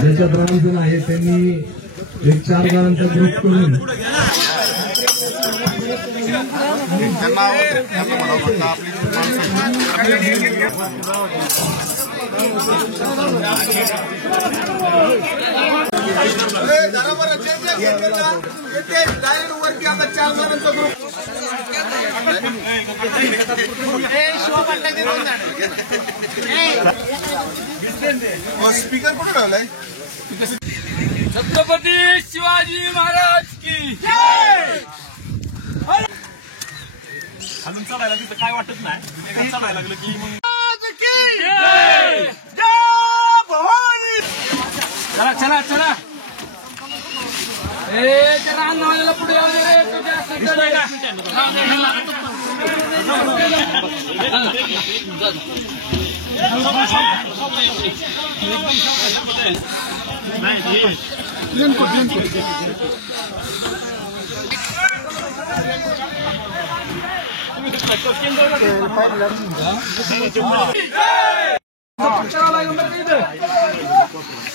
ज्यांच्या 12 जण आहेत त्यांनी एक 4 जणांचा ग्रुप करून स्पीकर कुठे ठेवलाय? छत्रपती शिवाजी महाराज की जय. अजून चढायला तिथं काय वाटत नाही, चढायला लागलं की मग चला चला चला. त्या रानवाल्याला पुढे येऊ दे रे.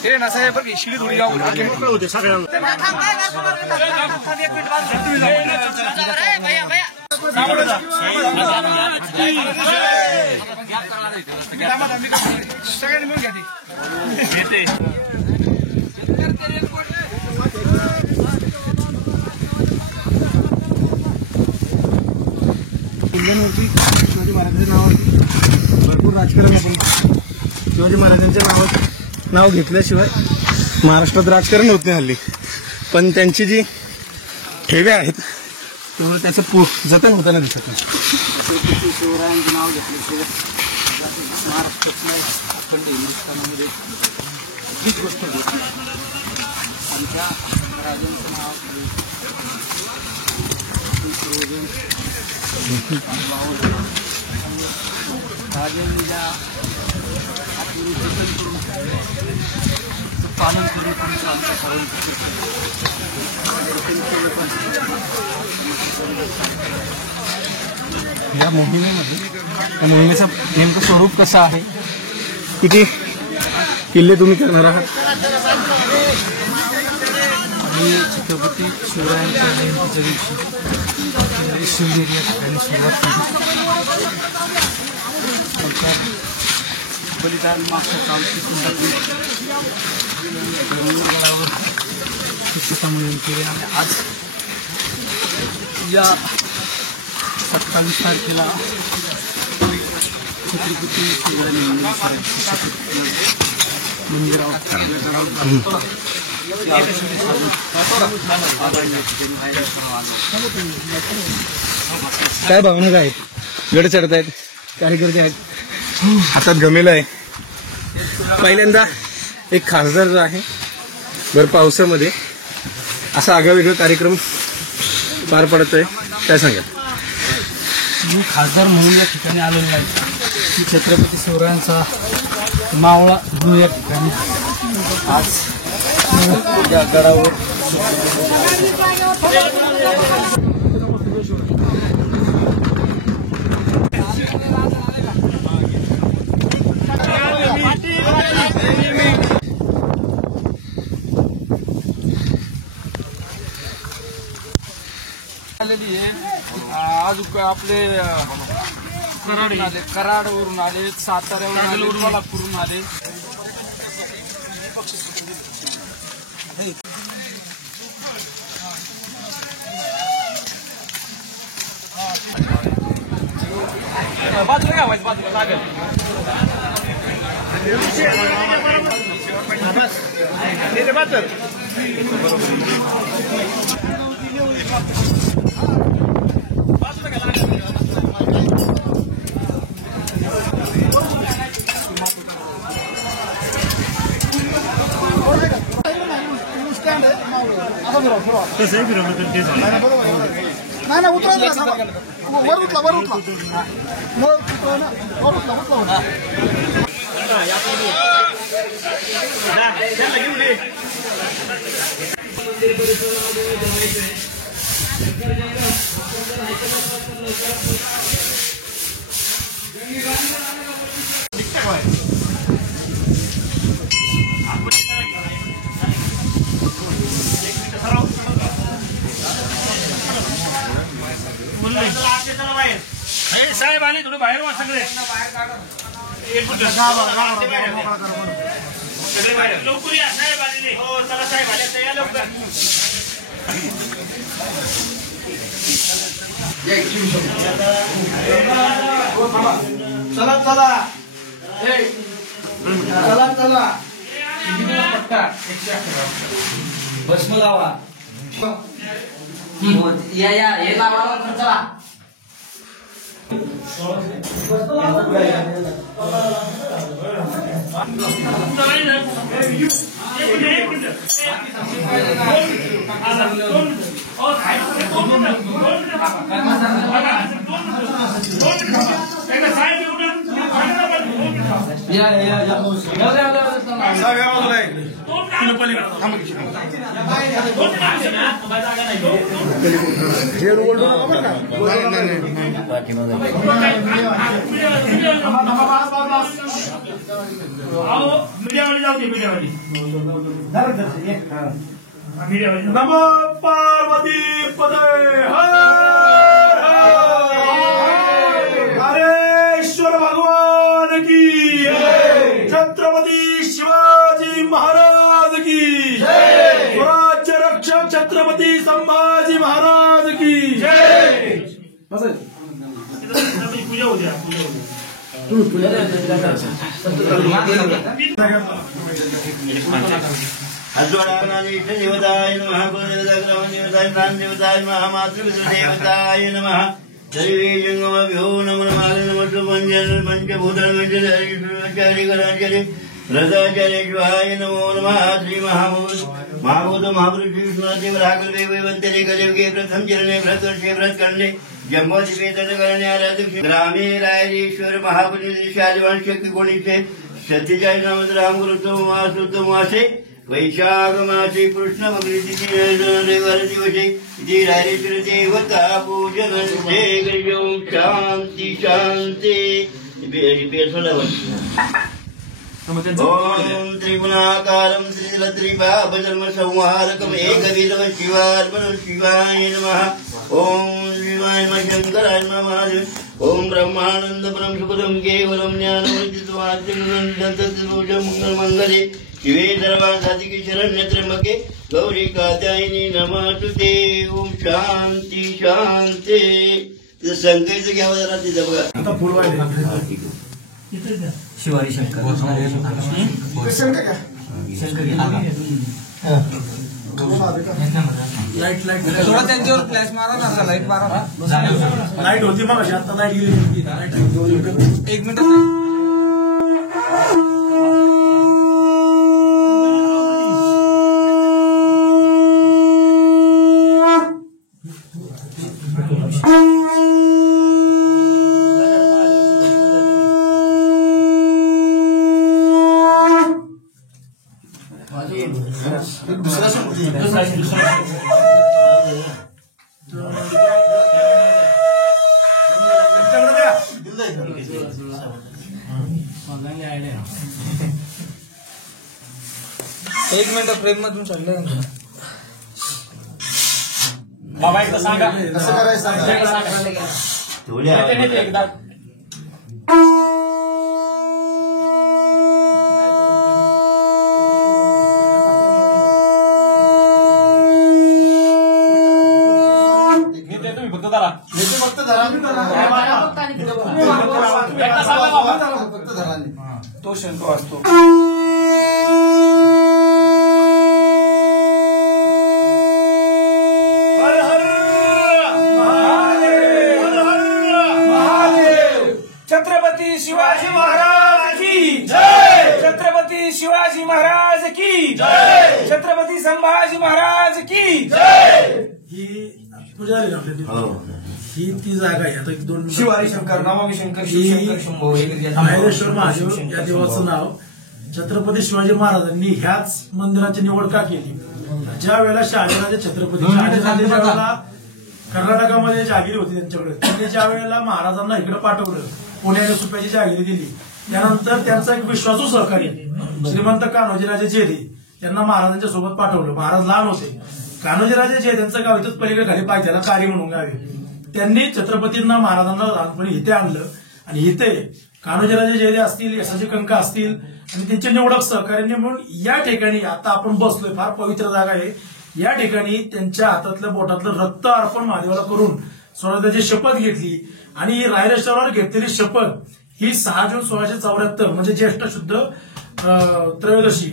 हे ना साहेब शिडी थोडी होते सगळ्यांना. सगळ्यांनी मिळून घ्या किल्ल्यांवरती शिवाजी महाराजांच्या नावावरती भरपूर राजकारण आपण शिवाजी महाराजांच्या नाव घेतल्याशिवाय महाराष्ट्रात राजकारण होत नाही हल्ली. पण त्यांची जी ठेवे आहेत त्यामुळे त्याचं जतन होताना दिसत नाही. शिवरायांचं नाव घेतल्याशिवाय महाराष्ट्रातल्या अखंड हिंदुस्थानामध्ये हीच गोष्ट होती. आमच्या राजांचं नाव राजांनी ज्या पालन करून या मोहिमेमध्ये या मोहिमेचं नेमकं स्वरूप कसं आहे, किती किल्ले तुम्ही करणार आहात? आणि छत्रपती शिवरायांच्या जयंतीच्या दिवशी शिवनेरी या ठिकाणी सुरुवात केली. त्यांच्या बलिदान मागचं काम गडावर मोहीम केली आणि आज या 27 तारखेला छत्रपती शिवाजी मंदिरावर काय भावना आहेत? गड चढत आहेत, कार्यकर्ते आहेत, हातात गमेला आहे. पहिल्यांदा एक खासदार जो आहे भर पावसामध्ये असा आगळावेगळा कार्यक्रम पार पडतोय, काय सांगाल? मी खासदार म्हणून या ठिकाणी आलेलो आहे. छत्रपती शिवरायांचा मावळा गृह या ठिकाणी आज या गडावर आज आपले कराडवरून आले, साताऱ्यावरून आले, कोल्हापूरवरून आले. बाजूला घ्यावायचं, बाजूला लागेल. नाही उतरा वर उठला चला चला चला चला भस्म लावा या या हे लावा चला नमो पार्वती पदे हर हरेश्वर भगवान की छत्रपति शिवाजी महाराज की स्वराज्य रक्षक छत्रपति संभाजी महाराज की पूजा हो जाए देवताय नमः कुलदेवताय प्राणदेवताय नमः मातृदेवताय नमः सर्वेजंगमभ्यो नमः नमः पंचभूताचार्य रथाचार्य नमो नमः श्री महाभूत महापुरुष विष्णुदेव राघवे वैवंतरे कलियुगे प्रथम चरणे भ्रतवर्षे भ्रतकर्णे जम्बोद्वीपे तटकरणे आराधक ग्रामे रायरेश्वर महापुरुष शालिवांश कोणीचे 47 नामक रामगुरुत्तम मासे वैशाख मासे कृष्ण भक्ती रविवार दिवसे इति रायरेश्वर देवता पूजन जय ओम शांति शांति ओम त्रिगुणाकारं त्रिबाबधर्म संहारकम् एकविधम शिवार्पणं शिवाय नमः ओम शिवाय नमः शंकराय नमः ओम ब्रह्मानंद परम सुखदम केवलम ज्ञानमृत्युवाद्यं मंगले शिवे सर्वासाधिके शरण्य त्र्यंबके गौरी कात्यायनी नमस्तुते ओम शांति शांति संकेत घ्यावं जरा तिथं बघा शिवारी शंकर थोडा त्यांच्यावर फ्लॅश मारा ना लाईट मारा लाईट होती मग आता लाईट गेली 1 मिनिट एक मिनिट फ्रेम मधून चालले बाबा एकदा सांगा कसं करायचं एकदा तो शंकर असतो छत्रपति शिवाजी महाराज की जय छत्रपति शिवाजी महाराज की जय छत्रपति संभाजी महाराज की जय ही पुजारी ही ती जागा आहे आता 2 मिनिट शिवारी शंकर नमामि शंकर शिवशंकर शंभो माहेश्वर महादेव या देवाचं नाव छत्रपती शिवाजी महाराजांनी ह्याच मंदिराची निवड का केली ज्या वेळेला शहाजीराजे छत्रपती शहाजीराजे ज्या वेळेला कर्नाटकामध्ये जागिरी होती त्यांच्याकडे त्यांनी ज्या वेळेला महाराजांना इकडे पाठवलं पुण्याने सुप्याची जागिरी दिली त्यानंतर त्यांचा एक विश्वासू सहकारी श्रीमंत कान्होजीराजे जेरी त्यांना महाराजांच्या सोबत पाठवलं महाराज लहान होते कान्होजीराजे जे त्यांचं गाव इथंच पलीकडे खाली पाहिजे कारी म्हणून गावे त्यांनी छत्रपतींना महाराजांना लहानपणी इथे आणलं आणि इथे कान्होजीराजे जयदे असतील, यशाजी कंका असतील आणि त्यांचे निवडक सहकार्याने म्हणून या ठिकाणी आता आपण बसलोय, फार पवित्र जागा आहे. या ठिकाणी त्यांच्या हातातल्या बोटातलं रक्त अर्पण महादेवाला करून स्वराज्याची शपथ घेतली. आणि रायरेश्वरावर घेतलेली शपथ ही 6 जून 1674 म्हणजे ज्येष्ठ शुद्ध त्रयोदशी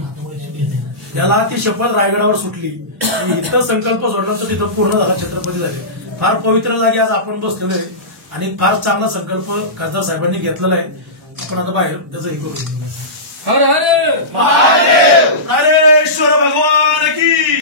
त्याला ती शपथ रायगडावर सुटली. इथं संकल्प सोडला तर तिथं पूर्ण झाला, छत्रपती झाले. फार पवित्र जागी आज आपण बसलेलो आहे आणि फार चांगला संकल्प खासदार साहेबांनी घेतलेला आहे. आपण आता बाहेर त्याचं हे करू. हर हर महादेव रायरेश्वर भगवान की.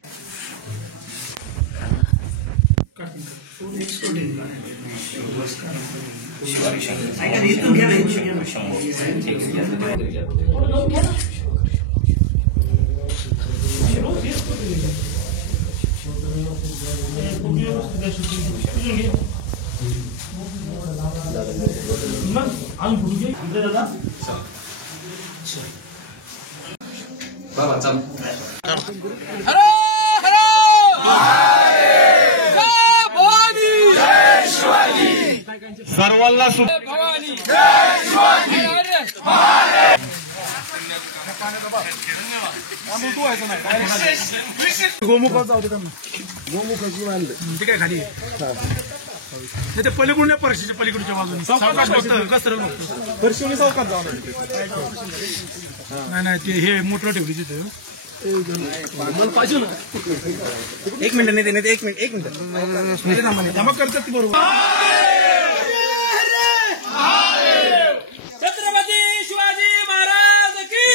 सर्वांना भवानी गोमुखाचं होतं गोमुखाची बांधलं ते काय खाली ते पलीकडून परीक्षेच्या पलीकडच्या बाजूने परीक्षेने चौकात जाऊ नाही ते हे मोटर ठेवली तिथे. एक मिनिट नाही देण्यात, एक मिनिट जमा करतात ती बरोबर. छत्रपती शिवाजी महाराज की.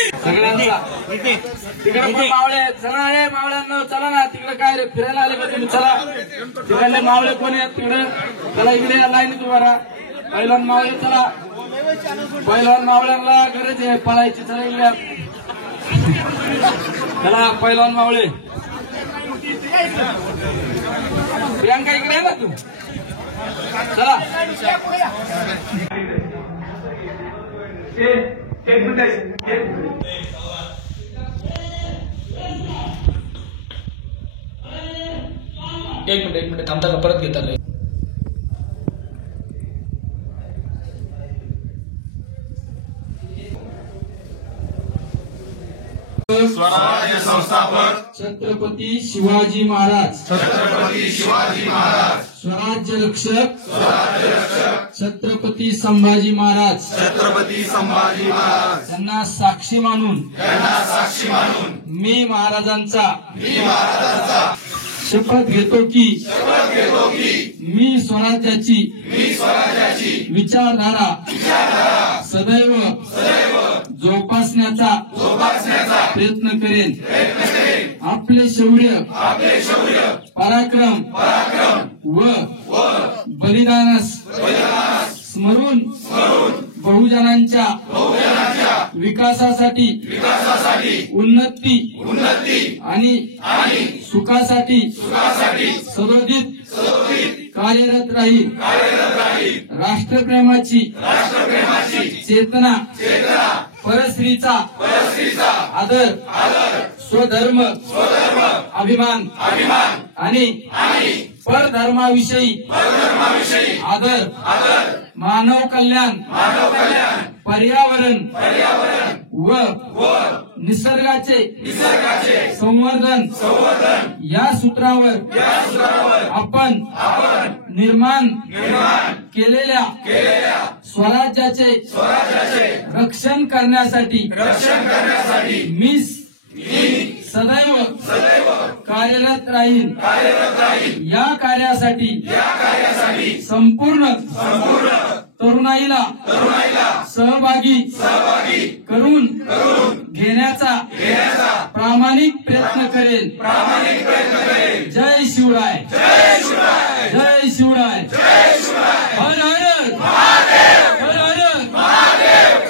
तिकडे पण मावळे चला, हे मावळ्यांना चला ना, तिकडे काय रे फिरायला आले का तुम्ही? चला तिकडले मावळे कोणी आहेत तिकडे, चला इकडे या लाईनीत उभा राहा. पहिलवान मावळे चला, पहिलवान मावळ्यांना गरज आहे पळायची. चला इकडे चला पहिलवान मावळे. प्रियांका इकडे आहे ना तू, चला. एक मिनिट थांबता का, परत घेता नाही. स्वराज्य संस्थापक छत्रपती शिवाजी महाराज, स्वराज्य रक्षक छत्रपती संभाजी महाराज, यांना साक्षी मानून मी महाराजांचा शपथ घेतो की मी स्वराज्याची विचारधारा सदैव जोपासण्याचा प्रयत्न करेन. आपले शौर्य पराक्रम व बलिदानास स्मरून बहुजनांच्या विकासासाठी उन्नती आणि सुखासाठी सदोदित कार्यरत राहील. राष्ट्रप्रेमाची चेतना, परस्त्रीचा आदर, स्वधर्म अभिमान आणि परधर्माविषयी आदर, मानव कल्याण, पर्यावरण व निसर्गाचे संवर्धन या सूत्रावर आपण निर्माण केलेल्या स्वराज्याचे रक्षण करण्यासाठी मी सदैव कार्यरत राहील. या कार्यासाठी संपूर्ण तरुणाईला सहभागी करून घेण्याचा प्रामाणिक प्रयत्न करेल. जय शिवराय, जय शिवराय. हर हर हर हर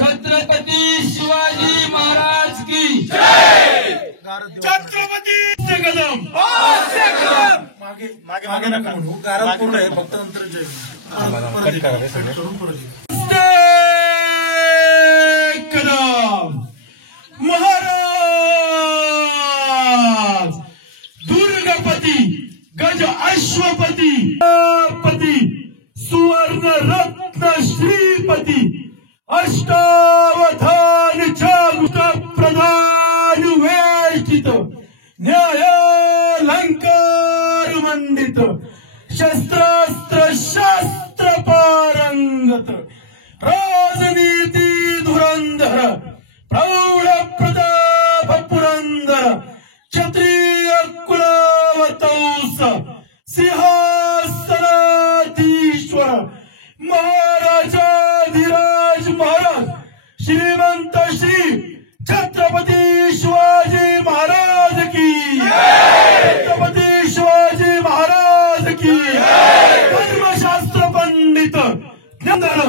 छत्रपती शिवाजी महाराज की. छत्रपती कदम मागे मागे मागे नका म्हणू, गारात पूर्ण आहे फक्त नंतर जय कदम महाराज. दुर्गपती गज अश्वपती पती सुवर्ण रत्न श्रीपती अष्टावधान जागृत प्रधान वेष्टित न्यायालंकार मंडित शस्त्रास्त्र शास्त्र पारंगत राजनीती धुरंधर प्रौढ प्रताप पुरंदर क्षत्रिय कुलावतंस सिंहासनाधीश्वर महाराजाधिराज महाराज श्रीमंत श्री छत्रपती शिवाजी महाराज की छत्रपती शिवाजी महाराज की धर्मशास्त्र पंडित ज्ञानधर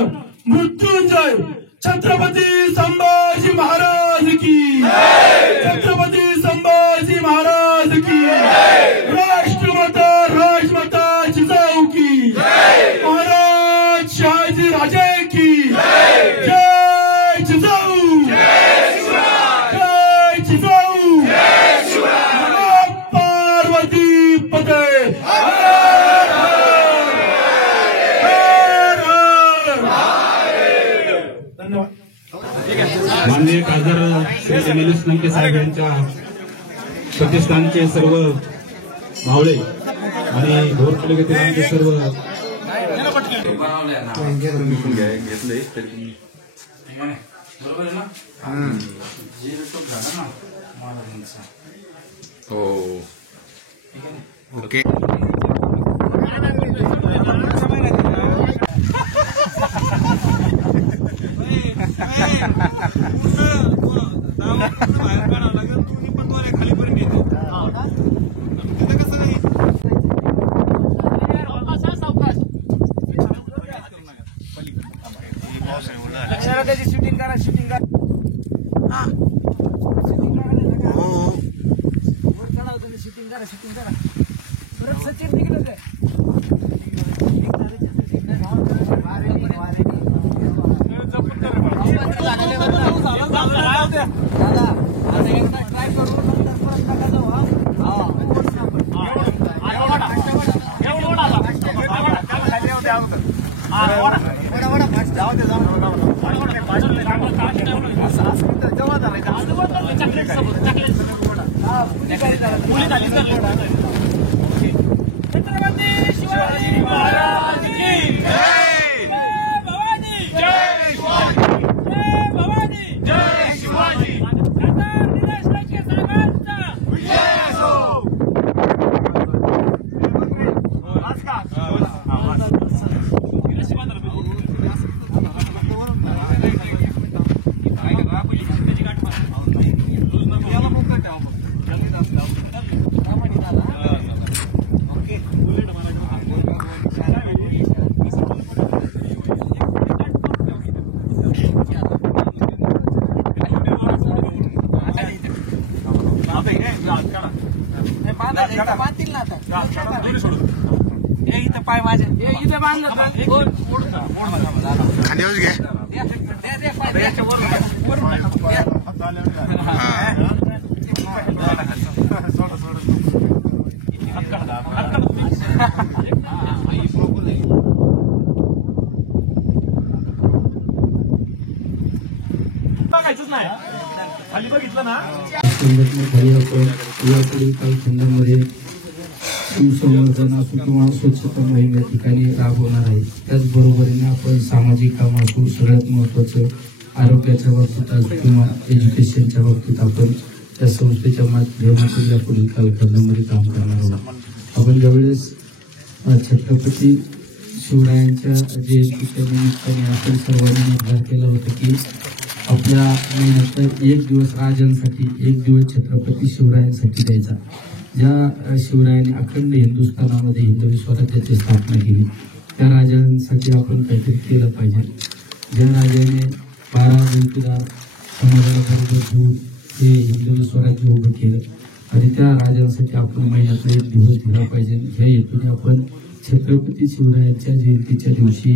मृत्युंजय छत्रपती संभाजी महाराज की छत्रपती संभाजी महाराज की राष्ट्रमाता राजमाता जिजाऊ की महाराज शहाजी राजे की जय जिजाऊ जय जिजाऊ पार्वती पते धन्यवाद. माननीय खासदार श्री निलेश लंके साहेब यांच्या प्रतिष्ठानचे सर्व मावळे आणि घोरपल्लीतील आमचे सर्व बरोबर आहे ना जे रिपोर्ट झाला ना महाराजांचा हो ओके शूटिंग करा शूटिंग करा शूटिंग करा शूटिंग करा परत सचिन निघलं ते छत्रपती शिवाजी महाराज की जय भवानी जय भवानी जय शिवाजी निलेश लंके साहेबांचा विजय असो. इथं पाय माझे इथे बांधलं खांद्यावर घ्या बघायचंच नाही खाली बघितलं ना संघटनेखाली आपण यापुढील कालखंडामध्ये संवर्धन असो किंवा स्वच्छता मोहीम या ठिकाणी राबवणार आहे. त्याचबरोबरीने आपण सामाजिक काम असो सगळ्यात महत्वाचं आरोग्याच्या बाबतीत असो किंवा एज्युकेशनच्या बाबतीत आपण त्या संस्थेच्या माध्यमातून यापुढील कालखंडामध्ये काम करणार आहोत. आपण ज्यावेळेस छत्रपती शिवरायांच्या जयंतीच्या निमित्ताने आपण सर्वांनी निर्धार केला होता की आपल्या महिन्यात एक दिवस राजांसाठी एक दिवस छत्रपती शिवरायांसाठी द्यायचा. ज्या शिवरायांनी अखंड हिंदुस्थानामध्ये हिंदवी स्वराज्याची स्थापना केली त्या राजांसाठी आपण काहीतरी केलं पाहिजे. ज्या राजाने 12 गुंतदार समाजाला बरोबर घेऊन हे हिंदवी स्वराज्य उभं केलं आणि त्या राजांसाठी आपण महिन्यातला एक दिवस दिला पाहिजे. ह्या हेतूने आपण छत्रपती शिवरायांच्या जयंतीच्या दिवशी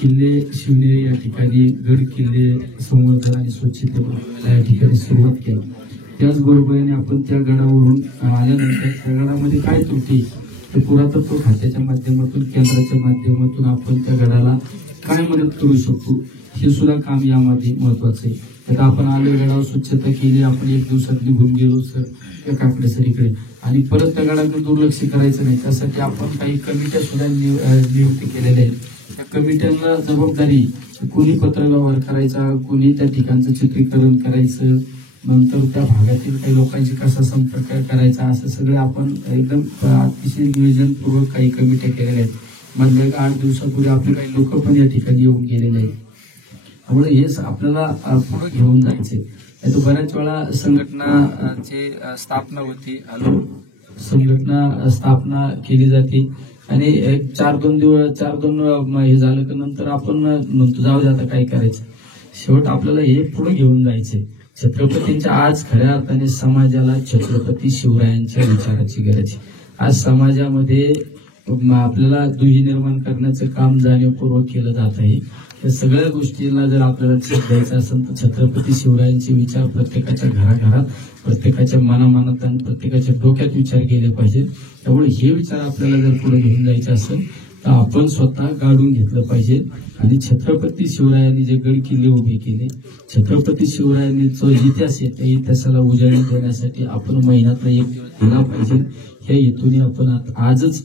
किल्ले शिवनेरी या ठिकाणी गड किल्ले संवर्धन आणि स्वच्छतेला या ठिकाणी सुरुवात केली. त्याचबरोबरीने आपण त्या गडावरून आल्यानंतर त्या गडामध्ये काय त्रुटी ते पुरातत्व खात्याच्या माध्यमातून केंद्राच्या माध्यमातून आपण त्या गडाला काय मदत करू शकतो हे सुद्धा काम यामध्ये महत्वाचं आहे. आता आपण आलो गडावर स्वच्छता केली, आपण एक दिवसात निघून गेलो सर एकाकडे सरीकडे आणि परत त्या गडाकडे दुर्लक्ष करायचं नाही. त्यासाठी आपण काही कमिट्या सुद्धा नियुक्त केलेल्या आहेत. त्या कमिट्यांना जबाबदारी कोणी पत्रव्यवहार करायचा, कोणी त्या ठिकाणचं चित्रीकरण करायचं, नंतर त्या भागातील काही लोकांशी कसा संपर्क करायचा, असं सगळं आपण एकदम अतिशय नियोजनपूर्वक काही कमिट्या केलेल्या आहेत. म्हणजे 8 दिवसापूर्वी आपले काही लोक पण या ठिकाणी येऊन गेलेले आहेत. त्यामुळे हेच आपल्याला पुढे घेऊन जायचे. बऱ्याच वेळा संघटनाची स्थापना होती, संघटना स्थापना केली जाते आणि एक 4-2 हे झालं की नंतर आपण म्हणतो जाऊ दे आता काय करायचं. शेवट आपल्याला हे पुढे घेऊन जायचंय. छत्रपतींच्या आज खऱ्या अर्थाने समाजाला छत्रपती शिवरायांच्या विचाराची गरज आहे. आज समाजामध्ये आपल्याला दुही निर्माण करण्याचं काम जाणीवपूर्वक केलं जात आहे. या सगळ्या गोष्टींना जर आपल्याला छेद द्यायचा असेल तर छत्रपती शिवरायांचे विचार प्रत्येकाच्या घराघरात, प्रत्येकाच्या मनामनात आणि प्रत्येकाच्या डोक्यात विचार केले पाहिजेत. त्यामुळे हे विचार आपल्याला जर पुढे घेऊन जायचे असेल तर आपण स्वतः गाडून घेतलं पाहिजे. आणि छत्रपती शिवरायांनी जे गड किल्ले उभे केले, छत्रपती शिवरायांनी जो इतिहास आहे त्या इतिहासाला उजाळी देण्यासाठी आपण महिन्यातला 1 दिवस दिला पाहिजे. ह्या हेतूने आपण आजच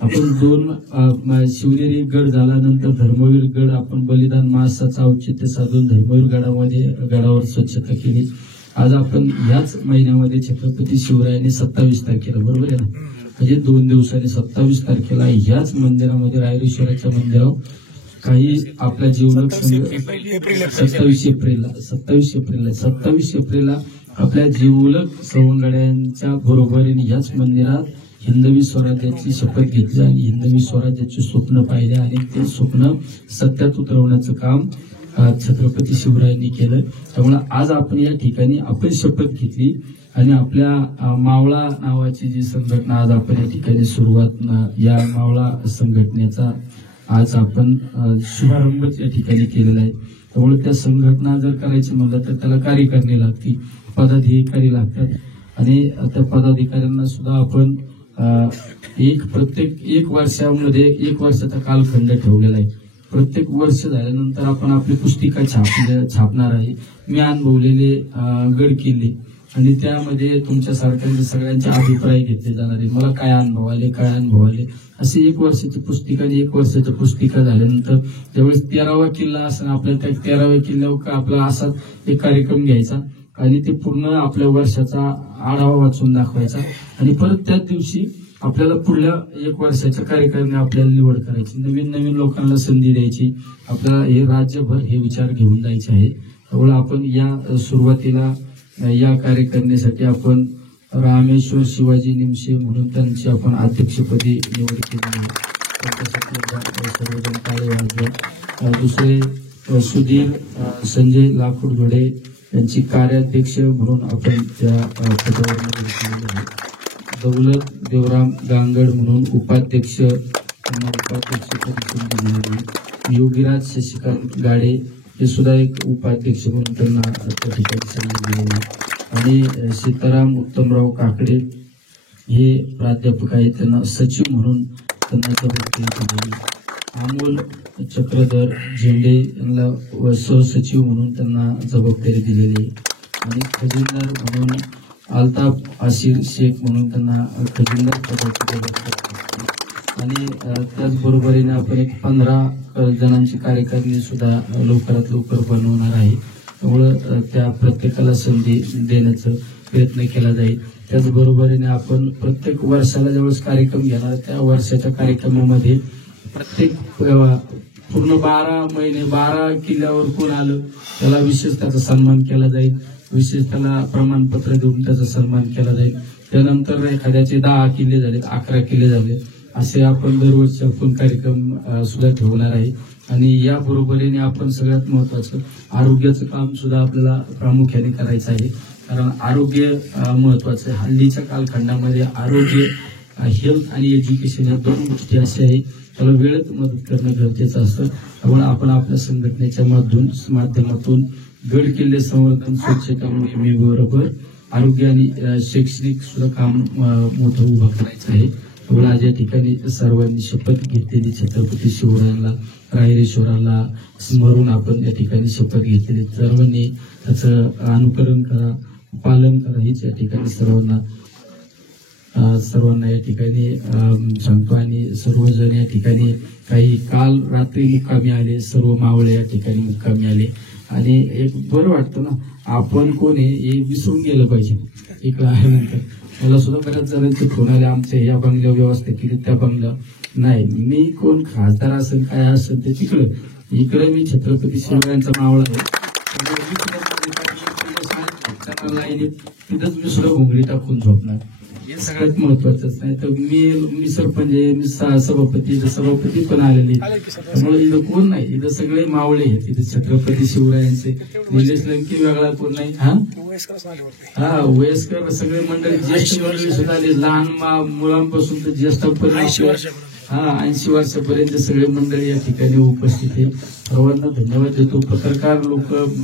आपण 2 शिवनेरी गड झाल्यानंतर धर्मवीर गड आपण बलिदान मासाचं औचित्य साधून धर्मवीर गडावर स्वच्छता केली. आज आपण याच महिन्यामध्ये छत्रपती शिवरायांनी 27 तारखेला, बरोबर आहे ना, म्हणजे 2 दिवसांनी 27 तारखेला याच मंदिरामध्ये रायरेश्वराच्या मंदिरावर काही आपल्या जीवलग 27 एप्रिलला आपल्या जीवलग सवंगड्यांच्या बरोबरीने याच मंदिरात हिंदवी स्वराज्याची शपथ घेतली आणि हिंदवी स्वराज्याचे स्वप्न पाहिले आणि ते स्वप्न सत्यात उतरवण्याचं काम छत्रपती शिवरायांनी केलं. त्यामुळे आज आपण या ठिकाणी आपण शपथ घेतली आणि आपल्या मावळा नावाची जी संघटना आज आपण या ठिकाणी सुरुवात या मावळा संघटनेचा आज आपण शुभारंभच या ठिकाणी केलेला आहे. त्यामुळे त्या संघटना जर करायची म्हणलं तर त्याला कार्यकारिणी लागते, पदाधिकारी लागतात आणि त्या पदाधिकाऱ्यांना सुद्धा आपण प्रत्येक 1 वर्षामध्ये 1 वर्षाचा कालखंड ठेवलेला आहे. प्रत्येक वर्ष झाल्यानंतर आपण आपली पुस्तिका छापणार आहे. मी अनुभवलेले गड किल्ले आणि त्यामध्ये तुमच्या सारख्यांचे सगळ्यांचे अभिप्राय घेतले जाणार आहे. मला काय अनुभव आले असे 1 वर्षाची पुस्तिका आणि 1 वर्षाची पुस्तिका झाल्यानंतर ज्यावेळेस 13वा किल्ला असेल आपल्याला त्या 13व्या किल्ल्यावर आपला असा एक कार्यक्रम घ्यायचा आणि ते पूर्ण आपल्या वर्षाचा आढावा वाचून दाखवायचा आणि परत त्याच दिवशी आपल्याला पुढल्या 1 वर्षाच्या कार्यक्रमाने आपल्याला निवड करायची, नवीन लोकांना संधी द्यायची. आपल्याला हे राज्यभर हे विचार घेऊन जायचे आहे. त्यामुळे आपण या सुरुवातीला या कार्यकारिणीसाठी आपण रामेश्वर शिवाजी निमशे म्हणून त्यांची आपण अध्यक्षपदी निवड केली आहे. त्यांच्यासाठी सर्वजण टाळे वाजवा. दुसरे सुधीर संजय लाकूडझोडे यांची कार्याध्यक्ष म्हणून आपण त्या पदावर निवड केलेली आहे. दौलत देवराम गांगड म्हणून उपाध्यक्ष, त्यांना उपाध्यक्षपदी संधी मिळाली. योगीराज शशिकांत गाडे हे सुद्धा एक उपाध्यक्ष म्हणून त्यांना त्या ठिकाणी संधी मिळाली आणि सीताराम उत्तमराव काकडे हे प्राध्यापक आहेत, त्यांना सचिव म्हणून त्यांना जबाबदारी दिली. अमोल चक्रधर झेंडे यांना सहसचिव म्हणून त्यांना जबाबदारी दिलेली आणि खजिनदार म्हणून अल्ताफ आसिर शेख म्हणून त्यांना खजिनदार पदाची जबाबदारी आणि त्याचबरोबरीने आपण एक 15 जणांची कार्यकारिणी सुद्धा लवकरात लवकर बनवणार आहे. त्यामुळं त्या प्रत्येकाला संधी देण्याचा प्रयत्न केला जाईल. त्याचबरोबरीने आपण प्रत्येक वर्षाला ज्यावेळेस कार्यक्रम घेणार त्या वर्षाच्या कार्यक्रमामध्ये प्रत्येक पूर्ण 12 महिने 12 किल्ल्यावर कोण आलं त्याला विशेष त्याचा सन्मान केला जाईल, विशेष त्याला प्रमाणपत्र देऊन त्याचा सन्मान केला जाईल. त्यानंतर एखाद्याचे 10 किल्ले झालेत, 11 किल्ले झाले, असे आपण दरवर्षी आपण कार्यक्रम सुद्धा ठेवणार आहे. आणि या बरोबरीने आपण सगळ्यात महत्वाचं आरोग्याचं काम सुद्धा आपल्याला प्रामुख्याने करायचं आहे. कारण आरोग्य महत्वाचं आहे. हल्लीच्या कालखंडामध्ये आरोग्य, हेल्थ आणि एज्युकेशन या 2 गोष्टी अशा आहेत त्याला वेळेत मदत करणं गरजेचं असतं. त्यामुळे आपण आपल्या संघटनेच्या माध्यमातून गड किल्ले संवर्धन स्वच्छता मोहिमेबरोबर आरोग्य आणि शैक्षणिक सुद्धा काम मोठं उभं करायचं आहे. तेवढं आज या ठिकाणी सर्वांनी शपथ घेतलेली छत्रपती शिवरायांना रायरेश्वराला स्मरून आपण या ठिकाणी शपथ घेतलेली, सर्वांनी त्याचं अनुकरण करा, पालन करा हीच या ठिकाणी सर्वांना या ठिकाणी सांगतो. आणि सर्वजण या ठिकाणी काही काल रात्री मुक्कामी आले, सर्व मावळे या ठिकाणी मुक्कामी आले. आणि एक बरं वाटतं ना, आपण कोण आहे हे विसरून गेलं पाहिजे. एक आल्यानंतर मला सुद्धा बऱ्याच जणांचे फोन आले, आमच्या या बंगल्यावर व्यवस्था केली, त्या बंगल्या नाही, मी कोण खासदार असेल काय असेल ते तिकडं, इकडे मी छत्रपती शिवरायांचा मावळा आहे. तिथंच मी सुद्धा घोंगडी टाकून झोपणार, हे सगळ्यात महत्वाचंच. नाही तर मी सरपंच आहे, मी सभापती पण आलेले, त्यामुळे इथं कोण नाही, इथं सगळे मावळे आहेत. इथं छत्रपती शिवरायांचे निलेश लंके वेगळा कोण नाही. हा वयस्कर सगळे मंडळी, ज्येष्ठ मंडळी सुद्धा आले, लहान मुलांपासून तर ज्येष्ठांपर्यंत 80 वर्षापर्यंत सगळे मंडळी या ठिकाणी उपस्थित आहे. सर्वांना धन्यवाद देतो.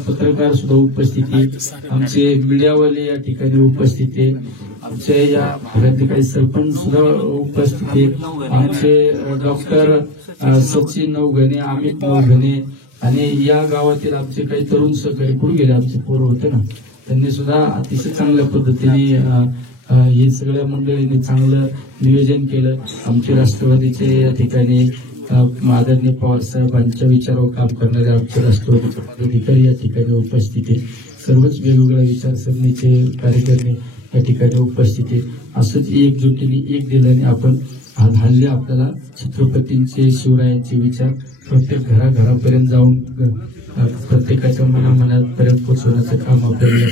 पत्रकार सुद्धा उपस्थित आहे, आमचे मीडियावाले या ठिकाणी उपस्थित आहे, आमचे या भागातले काही सरपंच सुद्धा उपस्थित आहे, आमचे डॉक्टर सचिन नवघणे, अमित नवघणे, आणि या गावातील आमचे काही तरुण सहकारी कुठे गेले, आमचे पोरं होते ना, त्यांनी सुद्धा अतिशय चांगल्या पद्धतीने हे सगळ्या मंडळींनी चांगलं नियोजन केलं. आमचे राष्ट्रवादीचे या ठिकाणी आदरणीय पवार साहेबांच्या विचारावर काम करणारे आमचे राष्ट्रवादीचे पदाधिकारी या ठिकाणी उपस्थित आहे. सर्वच वेगवेगळ्या विचारसरणीचे कार्यकर्ते या ठिकाणी उपस्थित आहे. असंच एकजुटीने एक दिलाने आपण हल्ली आपल्याला छत्रपतींचे शिवरायांचे विचार प्रत्येक घराघरापर्यंत जाऊन प्रत्येकाच्या मनापर्यंत पोहोचवण्याचं काम आपल्याला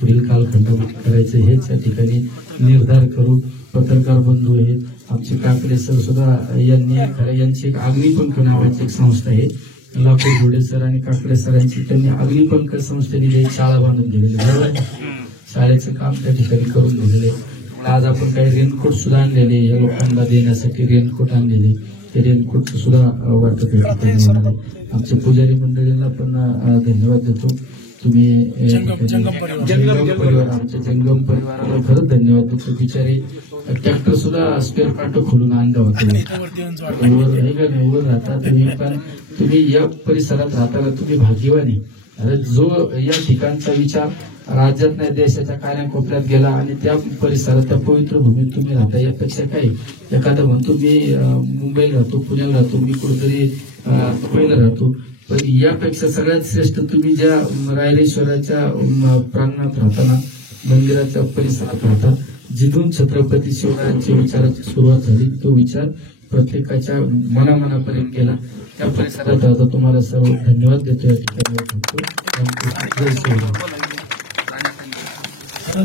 पुढील कालखंडामध्ये करायचं, हेच या ठिकाणी निर्धार करून पत्रकार बंधू आहेत, आमचे काकडे सर सुद्धा यांची एक अग्निपंख नावाची एक संस्था आहे, लाकूड घोडे सर आणि काकडे सरांची त्यांनी अग्निपंख संस्थेने एक शाळा बांधून दिलेली, बरोबर, शाळेचं काम त्या ठिकाणी करून दिलेले. आज आपण काही रेनकोट सुद्धा आणलेले, या लोकांना देण्यासाठी रेनकोट आणलेले, ते रेनकोट सुद्धा वाटप होणार. आमच्या पुजारी मंडळींना पण धन्यवाद देतो. तुम्ही परिवार, आमच्या जंगम परिवाराला खरंच धन्यवाद देतो. बिचारे ट्रॅक्टर सुद्धा स्पेअर पार्ट खोलून आणला होता, उभं राहता तुम्ही, पण तुम्ही या परिसरात राहताना तुम्ही भाग्यवानी. जो या ठिकाणचा विचार राज्यात नाही देशाच्या कानाकोपऱ्यात गेला आणि त्या परिसरात त्या पवित्र भूमीत तुम्ही राहता, यापेक्षा काही एखादा म्हणतो मी मुंबईला राहतो, पुण्याला राहतो, मी कुठेतरी दुबईला राहतो, पण यापेक्षा सगळ्यात श्रेष्ठ तुम्ही ज्या रायरेश्वराच्या प्रांगणात राहताना, मंदिराच्या परिसरात राहता, जिथून छत्रपती शिवरायांच्या विचाराची सुरुवात झाली, तो विचार प्रत्येकाच्या मनामनापर्यंत गेला, त्या परिसरात राहता. तुम्हाला सर्व धन्यवाद देतो. या ठिकाणी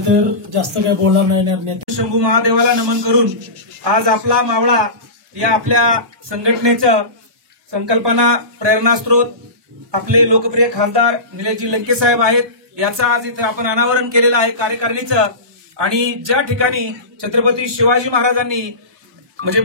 तर जास्त काही बोलणार नाही. शंभू महादेवाला नमन करून आज आपला मावळा या आपल्या संघटनेचं संकल्पना प्रेरणास्त्रोत आपले लोकप्रिय खासदार निलेशजी लंके साहेब आहेत, याचं आज इथे आपण अनावरण केलेलं आहे कार्यकारिणीचं. आणि ज्या ठिकाणी छत्रपती शिवाजी महाराजांनी म्हणजे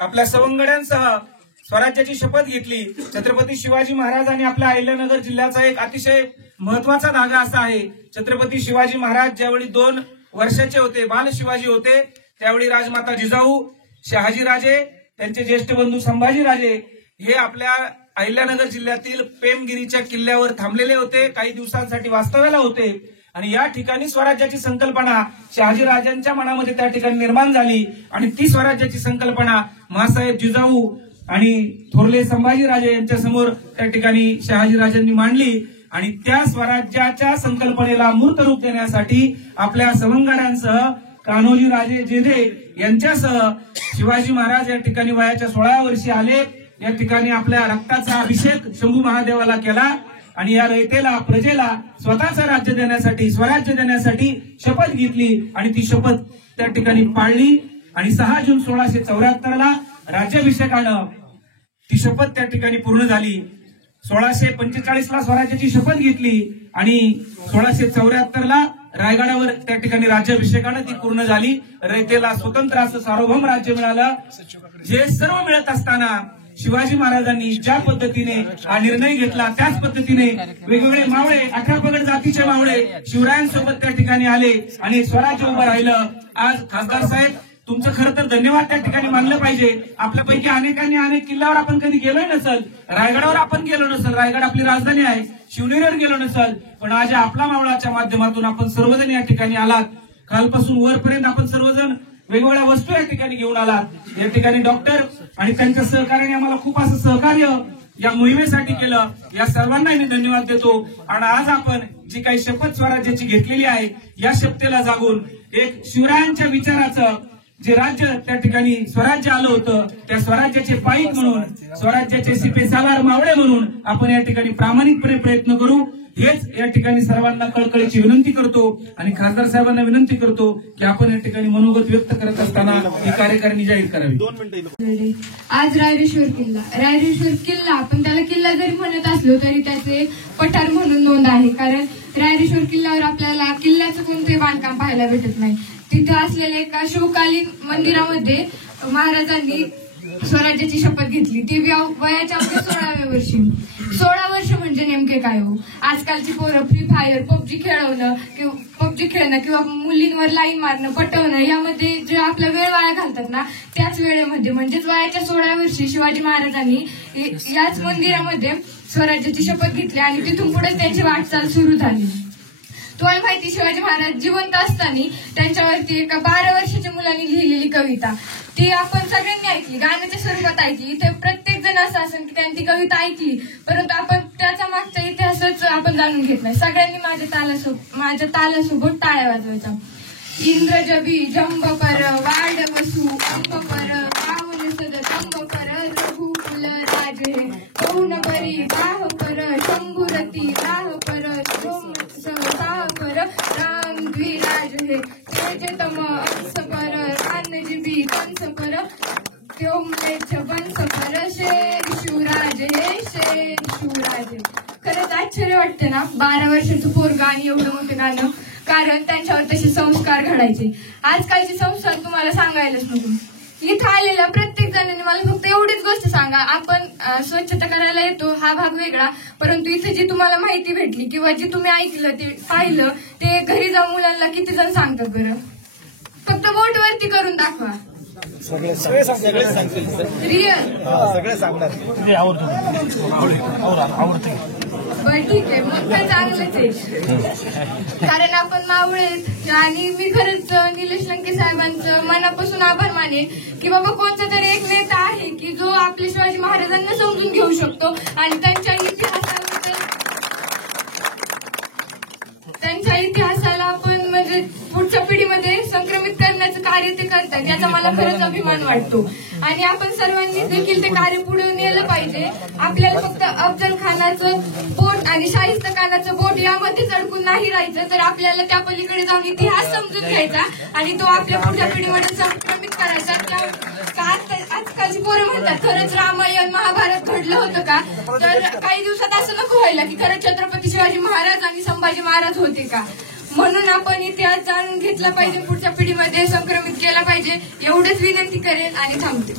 आपल्या सवंगड्यांसह स्वराज्याची शपथ घेतली, छत्रपती शिवाजी महाराजांनी आपल्या अहिल्यानगर जिल्ह्याचा एक अतिशय महत्वाचा धागा असा आहे. छत्रपती शिवाजी महाराज ज्यावेळी 2 वर्षाचे होते, बाल शिवाजी होते, त्यावेळी राजमाता जिजाऊ, शहाजीराजे, त्यांचे ज्येष्ठ बंधू संभाजीराजे हे आपल्या अहिल्यानगर जिल्ह्यातील पेमगिरीच्या किल्ल्यावर थांबलेले होते, काही दिवसांसाठी वास्तव्याला होते. आणि या ठिकाणी स्वराज्याची संकल्पना शहाजीराजांच्या मनामध्ये त्या ठिकाणी निर्माण झाली आणि ती स्वराज्याची संकल्पना महासाहेब जिजाऊ आणि थोरले संभाजीराजे यांच्या समोर त्या ठिकाणी शहाजीराजांनी मांडली. आणि त्या स्वराज्याच्या संकल्पनेला मूर्त रूप देण्यासाठी आपल्या सवंगड्यांसह कान्होजी राजे जेधे यांच्यासह शिवाजी महाराज या ठिकाणी वयाच्या 16व्या वर्षी आले. या ठिकाणी आपल्या रक्ताचा अभिषेक शंभू महादेवाला केला आणि या रयतेला, प्रजेला स्वतःचं राज्य देण्यासाठी, स्वराज्य देण्यासाठी शपथ घेतली आणि ती शपथ त्या ठिकाणी पाळली. आणि 6 जून 1674 राज्याभिषेकानं ती शपथ त्या ठिकाणी पूर्ण झाली. 1645 स्वराज्याची शपथ घेतली आणि 1674 रायगडावर त्या ठिकाणी राज्याभिषेकानं ती पूर्ण झाली. रयतेला स्वतंत्र असं सार्वभौम राज्य मिळालं. जे सर्व मिळत असताना शिवाजी महाराजांनी ज्या पद्धतीने हा निर्णय घेतला, त्याच पद्धतीने वेगवेगळे मावळे, 18 पगड जातीचे मावळे शिवरायांसोबत त्या ठिकाणी आले आणि स्वराज्य उभं राहिलं. आज खासदार साहेब तुमचं खरं तर धन्यवाद त्या ठिकाणी मानलं पाहिजे. आपल्यापैकी अनेकांनी अनेक किल्ल्यावर आपण कधी गेलोय नसल, रायगडावर आपण गेलो नसल, रायगड आपली राजधानी आहे, शिवनेरीवर गेलो नसल, पण आज आपला मावळाच्या माध्यमातून आपण सर्वजण या ठिकाणी आलात. कालपासून वरपर्यंत आपण सर्वजण वेगवेगळ्या वस्तू या ठिकाणी घेऊन आलात. या ठिकाणी डॉक्टर आणि त्यांच्या सहकार्याने आम्हाला खूप असं सहकार्य या मोहिमेसाठी केलं. या सर्वांना मी धन्यवाद देतो. आणि आज आपण जी काही शपथ स्वराज्याची घेतलेली आहे, या शपथेला जागून एक शिवरायांच्या विचाराचं जे राज्य त्या ठिकाणी स्वराज्य आलं होतं, त्या स्वराज्याचे पाईक म्हणून, स्वराज्याचे शिपे सालार मावळे म्हणून आपण या ठिकाणी प्रामाणिकपणे प्रयत्न करू. हेच या ठिकाणी सर्वांना कळकळीची विनंती करतो आणि खासदार साहेबांना विनंती करतो की आपण या ठिकाणी मनोगत व्यक्त करत असताना ही कार्यकारिणी जाहीर करावी. आज रायरेश्वर किल्ला आपण त्याला किल्ला जरी म्हणत असलो तरी त्याचे पठार म्हणून नोंद आहे. कारण रायरेश्वर किल्ल्यावर आपल्याला किल्ल्याचं कोणते बांधकाम पाहायला भेटत नाही. तिथे असलेल्या एका शिवकालीन मंदिरामध्ये महाराजांनी स्वराज्याची शपथ घेतली. ती वयाच्या 16व्या वर्षी. 16 वर्ष म्हणजे नेमके काय हो? आजकालची पोरं फ्री फायर, पबजी खेळणं किंवा मुलींवर लाईन मारणं, पटवणं यामध्ये जे आपला वेळ वाया घालतात ना, त्याच वेळेमध्ये म्हणजेच वयाच्या 16व्या वर्षी शिवाजी महाराजांनी याच मंदिरामध्ये स्वराज्याची शपथ घेतली आणि तिथून पुढे त्यांची वाटचाल सुरू झाली. तुम्हाला माहिती, शिवाजी महाराज जिवंत असताना त्यांच्यावरती एका 12 वर्षाच्या मुलांनी लिहिलेली कविता, ती आपण सगळ्यांनी ऐकली, गाण्याच्या स्वरूपात ऐकली. इथे प्रत्येक जण असं असेल की त्यांनी ती कविता ऐकली, परंतु आपण त्याचा मागचा इतिहासच आपण जाणून घेत नाही. सगळ्यांनी माझ्या तालासोबत टाळ्या वाजवायचा. इंद्रजबी जंबपर वाड वसू अंबपर पाहुन सद तंबपर रघुकुल राजे पौन बरी बाह पर शंभुरती राह पर साह पर राम द्विराज हे तेजतम अंश पर रानजीबी कंस पर त्योमलेच वंश पर शेर शिवराज हे शेर शिवराज. खरंच आश्चर्य वाटते ना 12 वर्षाचं पोरगा आणि एवढं मोठं गाणं. कारण त्यांच्यावर तसे संस्कार घडायचे. आजकालचे संस्कार तुम्हाला सांगायलाच नको. इथं आलेल्या प्रत्येक जणांनी मला फक्त एवढीच गोष्ट सांगा, आपण स्वच्छता करायला येतो हा भाग वेगळा, परंतु इथे जी तुम्हाला माहिती भेटली किंवा जे तुम्ही ऐकलं ते पाहिलं ते घरी जाऊन मुलांना किती जण सांगतात बरं? फक्त बोट वरती करून दाखवा. रिअल सगळे सांगणार. बरं ठीक आहे, मग तर चांगलंच आहे. कारण आपण मावळे आणि मी खरंच निलेश लंके साहेबांचं मनापासून आभार मानेन की बाबा कोणता तरी एक नेता आहे की जो आपल्या शिवाजी महाराजांना समजून घेऊ शकतो आणि त्यांच्या इतिहासाला आपण म्हणजे पुढच्या पिढीमध्ये संक्रमित करण्याचं कार्य ते करतात, याचा मला खरंच अभिमान वाटतो. आणि आपण सर्वांनी देखील ते कार्य पुढे नेलं पाहिजे. आपल्याला फक्त अफजल खानाचं बोट आणि शाहिस्त खानाचं बोट यामध्येच अडकून नाही राहायचं, तर आपल्याला त्या पलीकडे जाऊन इतिहास समजून घ्यायचा आणि तो आपल्या पुढच्या पिढीमध्ये संक्रमित करायचा. आजकालची पोरं म्हणतात खरंच रामायण महाभारत घडलं होतं का? तर काही दिवसात असं नको व्हायला की खरंच छत्रपती शिवाजी महाराज आणि संभाजी महाराज होते का? म्हणून आपण इतिहास जाणून घेतला पाहिजे, पुढच्या पिढीमध्ये संक्रमित केला पाहिजे. एवढंच विनंती करेन आणि थांबते.